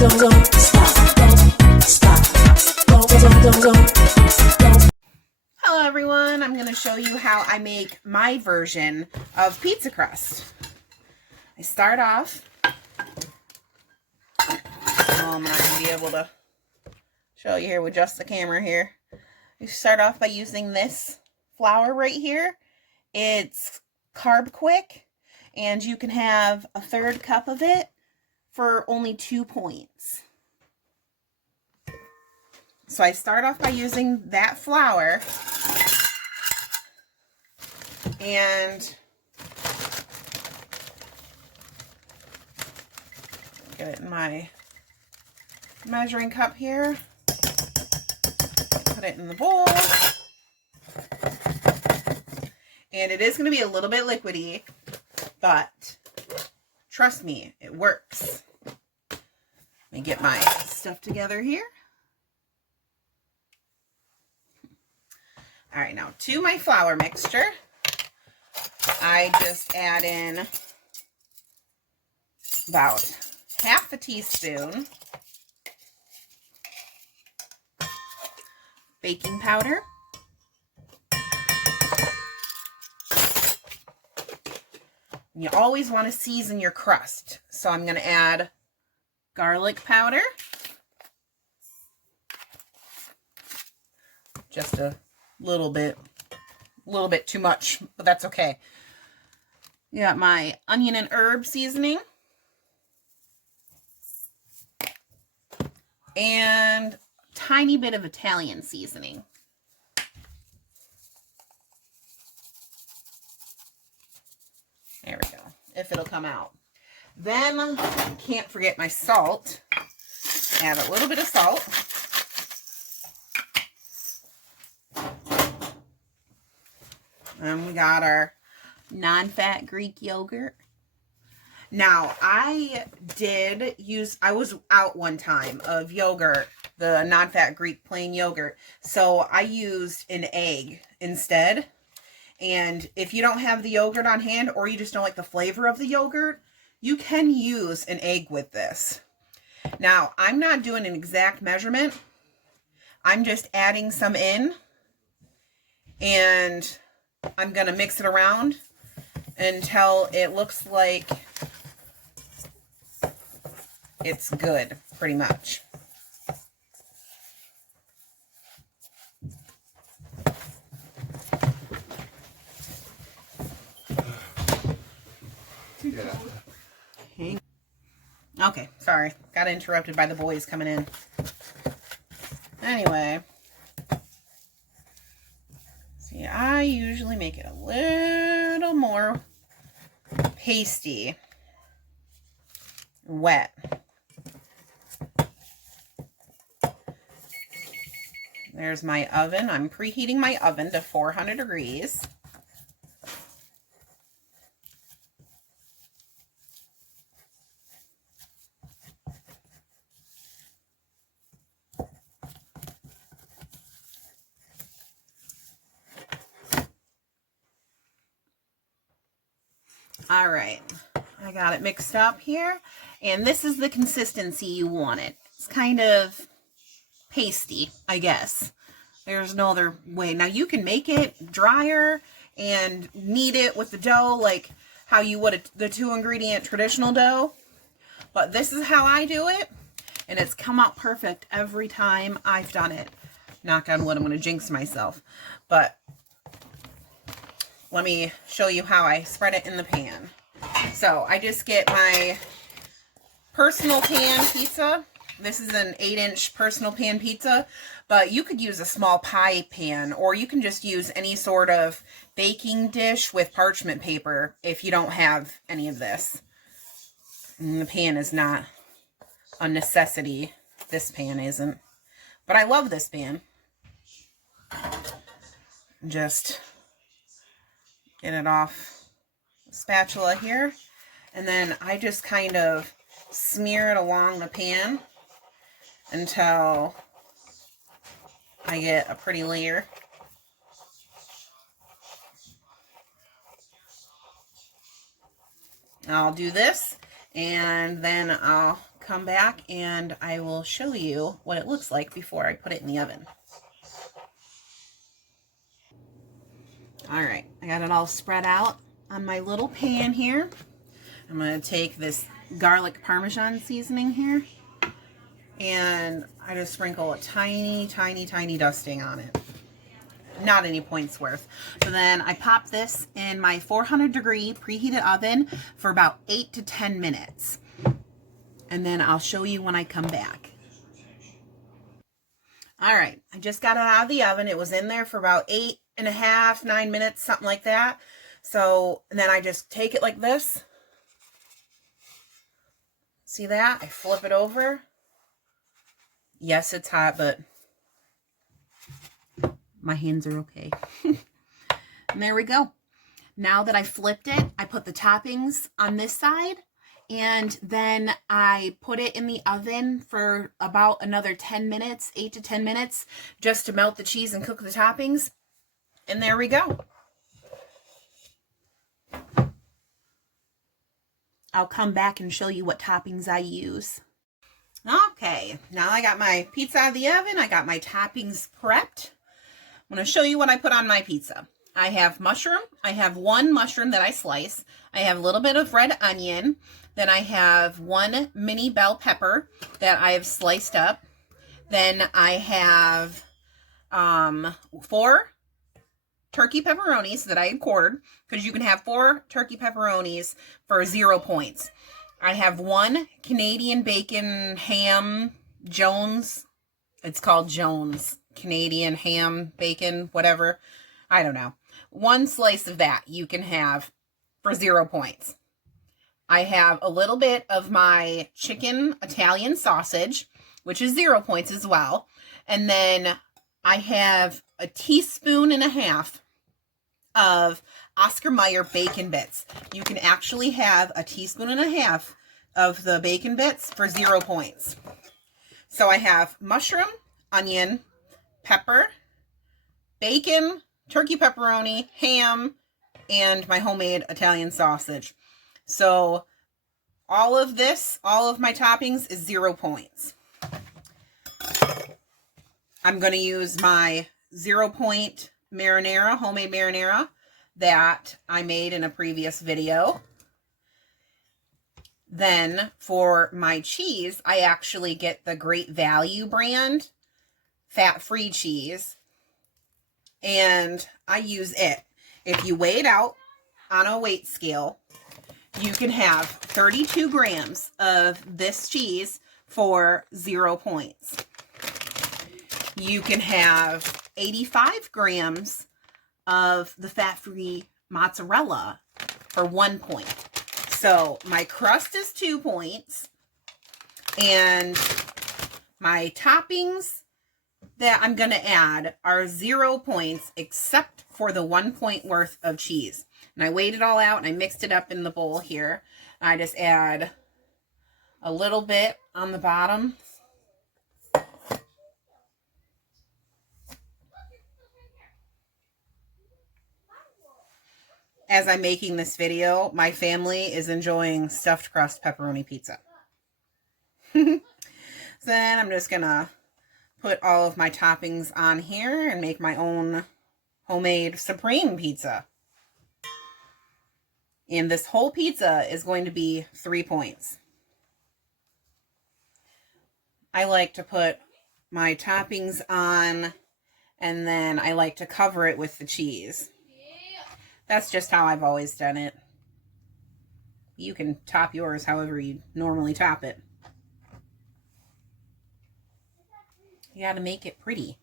Hello everyone, I'm going to show you how I make my version of pizza crust. I start off, I'm not going to be able to show you here with just the camera here. You start off by using this flour right here. It's carbquik, and you can have a third cup of it for only 2 points. So I start off by using that flour and get it in my measuring cup here. Put it in the bowl. And it is going to be a little bit liquidy, but trust me, it works. Let me get my stuff together here. All right, now to my flour mixture, I just add in about half a teaspoon baking powder. You always want to season your crust, so I'm going to add garlic powder, just a little bit too much, but that's okay. You got my onion and herb seasoning, and a tiny bit of Italian seasoning. There we go, if it'll come out. Then, can't forget my salt. Add a little bit of salt. And we got our non-fat Greek yogurt. Now, I was out one time of yogurt, the non-fat Greek plain yogurt. So I used an egg instead. And if you don't have the yogurt on hand, or you just don't like the flavor of the yogurt, you can use an egg with this. Now, I'm not doing an exact measurement. I'm just adding some in. And I'm going to mix it around until it looks like it's good, pretty much. Okay, sorry. Got interrupted by the boys coming in. Anyway. See, I usually make it a little more pasty, wet. There's my oven. I'm preheating my oven to 400 degrees. All right, I got it mixed up here, and this is the consistency you want it. It's kind of pasty, I guess. There's no other way. Now, you can make it drier and knead it with the dough like how you would the 2-ingredient traditional dough, but this is how I do it, and it's come out perfect every time I've done it. Knock on wood, I'm going to jinx myself, but let me show you how I spread it in the pan. So I just get my personal pan pizza. This is an 8-inch personal pan pizza, but you could use a small pie pan, or you can just use any sort of baking dish with parchment paper if you don't have any of this. And the pan is not a necessity. This pan isn't. But I love this pan. Just get it off the spatula here, and then I just kind of smear it along the pan until I get a pretty layer. I'll do this, and then I'll come back and I will show you what it looks like before I put it in the oven. All right, I got it all spread out on my little pan here. I'm going to take this garlic Parmesan seasoning here, and I just sprinkle a tiny, tiny, tiny dusting on it. Not any points worth. So then I pop this in my 400-degree preheated oven for about 8 to 10 minutes. And then I'll show you when I come back. All right, I just got it out of the oven. It was in there for about 8.5, 9 minutes, something like that. So, and then I just take it like this. See that? I flip it over. Yes, it's hot, but my hands are okay. And there we go. Now that I flipped it, I put the toppings on this side, and then I put it in the oven for about another 10 minutes, 8 to 10 minutes, just to melt the cheese and cook the toppings. And there we go. I'll come back and show you what toppings I use. Okay, now I got my pizza out of the oven. I got my toppings prepped. I'm going to show you what I put on my pizza. I have mushroom. I have one mushroom that I slice. I have a little bit of red onion. Then I have one mini bell pepper that I have sliced up. Then I have 4 turkey pepperonis that I had quartered, because you can have 4 turkey pepperonis for 0 points. I have 1 Canadian bacon ham Jones. It's called Jones. Canadian ham bacon, whatever. I don't know. 1 slice of that you can have for 0 points. I have a little bit of my chicken Italian sausage, which is 0 points as well. And then I have a teaspoon and a half of Oscar Mayer bacon bits. You can actually have a teaspoon and a half of the bacon bits for 0 points. So I have mushroom, onion, pepper, bacon, turkey pepperoni, ham, and my homemade Italian sausage. So all of this, all of my toppings is 0 points. I'm going to use my 0 point marinara, homemade marinara that I made in a previous video. Then for my cheese, I actually get the Great Value brand fat-free cheese, and I use it. If you weigh it out on a weight scale, you can have 32 grams of this cheese for 0 points. You can have 85 grams of the fat-free mozzarella for 1 point. So my crust is 2 points, and my toppings that I'm going to add are 0 points, except for the 1 point worth of cheese. And I weighed it all out and I mixed it up in the bowl here. I just add a little bit on the bottom. As I'm making this video, my family is enjoying stuffed crust pepperoni pizza. So then I'm just going to put all of my toppings on here and make my own homemade supreme pizza. And this whole pizza is going to be 3 points. I like to put my toppings on, and then I like to cover it with the cheese. That's just how I've always done it. You can top yours however you normally top it. You got to make it pretty.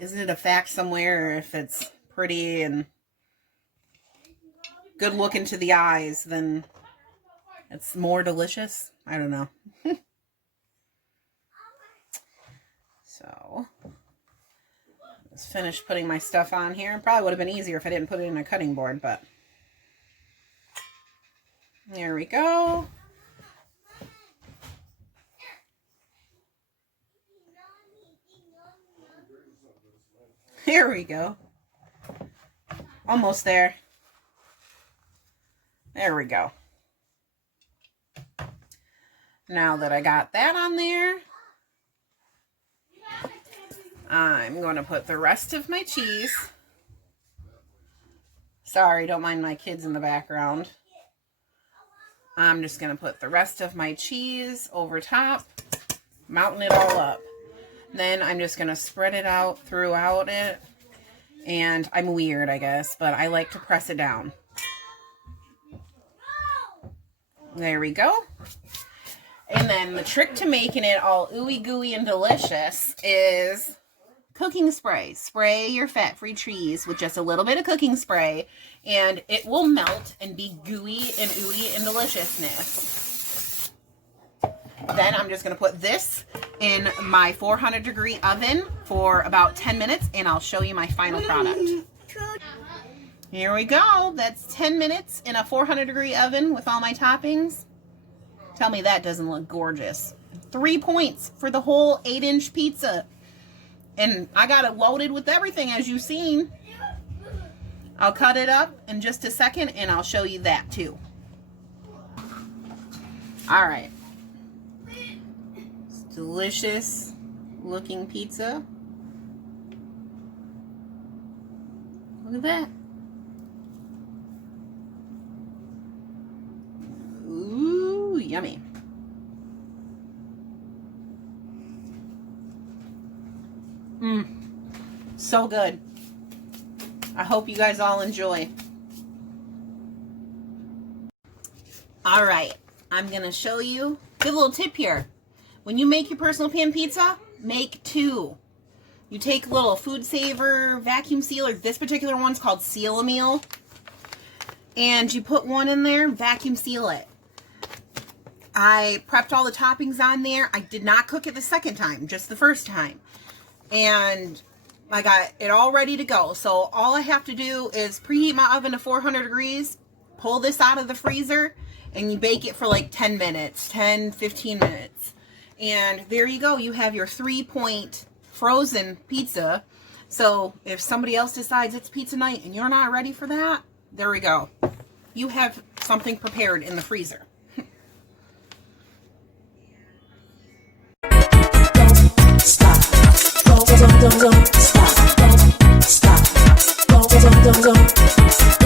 Isn't it a fact somewhere, if it's pretty and good looking to the eyes, then it's more delicious? I don't know. So, let's finish putting my stuff on here. Probably would have been easier if I didn't put it in a cutting board, but there we go. Here we go. Almost there. There we go. Now that I got that on there, I'm going to put the rest of my cheese. Sorry, don't mind my kids in the background. I'm just going to put the rest of my cheese over top, mounting it all up. Then I'm just going to spread it out throughout it. And I'm weird, I guess, but I like to press it down. There we go. And then the trick to making it all ooey gooey and delicious is cooking spray. Spray your fat-free cheese with just a little bit of cooking spray, and it will melt and be gooey and ooey and deliciousness. Then I'm just going to put this in my 400-degree oven for about 10 minutes, and I'll show you my final product. Here we go. That's 10 minutes in a 400-degree oven with all my toppings. Tell me that doesn't look gorgeous. 3 points for the whole 8-inch pizza. And I got it loaded with everything, as you've seen. I'll cut it up in just a second, and I'll show you that too. All right. It's delicious looking pizza. Look at that. Ooh, yummy. So good. I hope you guys all enjoy. All right, I'm gonna show you a good little tip here. When you make your personal pan pizza, make 2. You take a little food saver vacuum sealer. This particular one's called Seal-A-Meal. And you put one in there, vacuum seal it. I prepped all the toppings on there. I did not cook it the second time, just the first time. And I got it all ready to go. So all I have to do is preheat my oven to 400 degrees, pull this out of the freezer, and you bake it for like 10 minutes, 10, 15 minutes. And there you go. You have your 3-point frozen pizza. So if somebody else decides it's pizza night and you're not ready for that, there we go. You have something prepared in the freezer. Don't stop. Don't stop. Don't stop. Don't stop.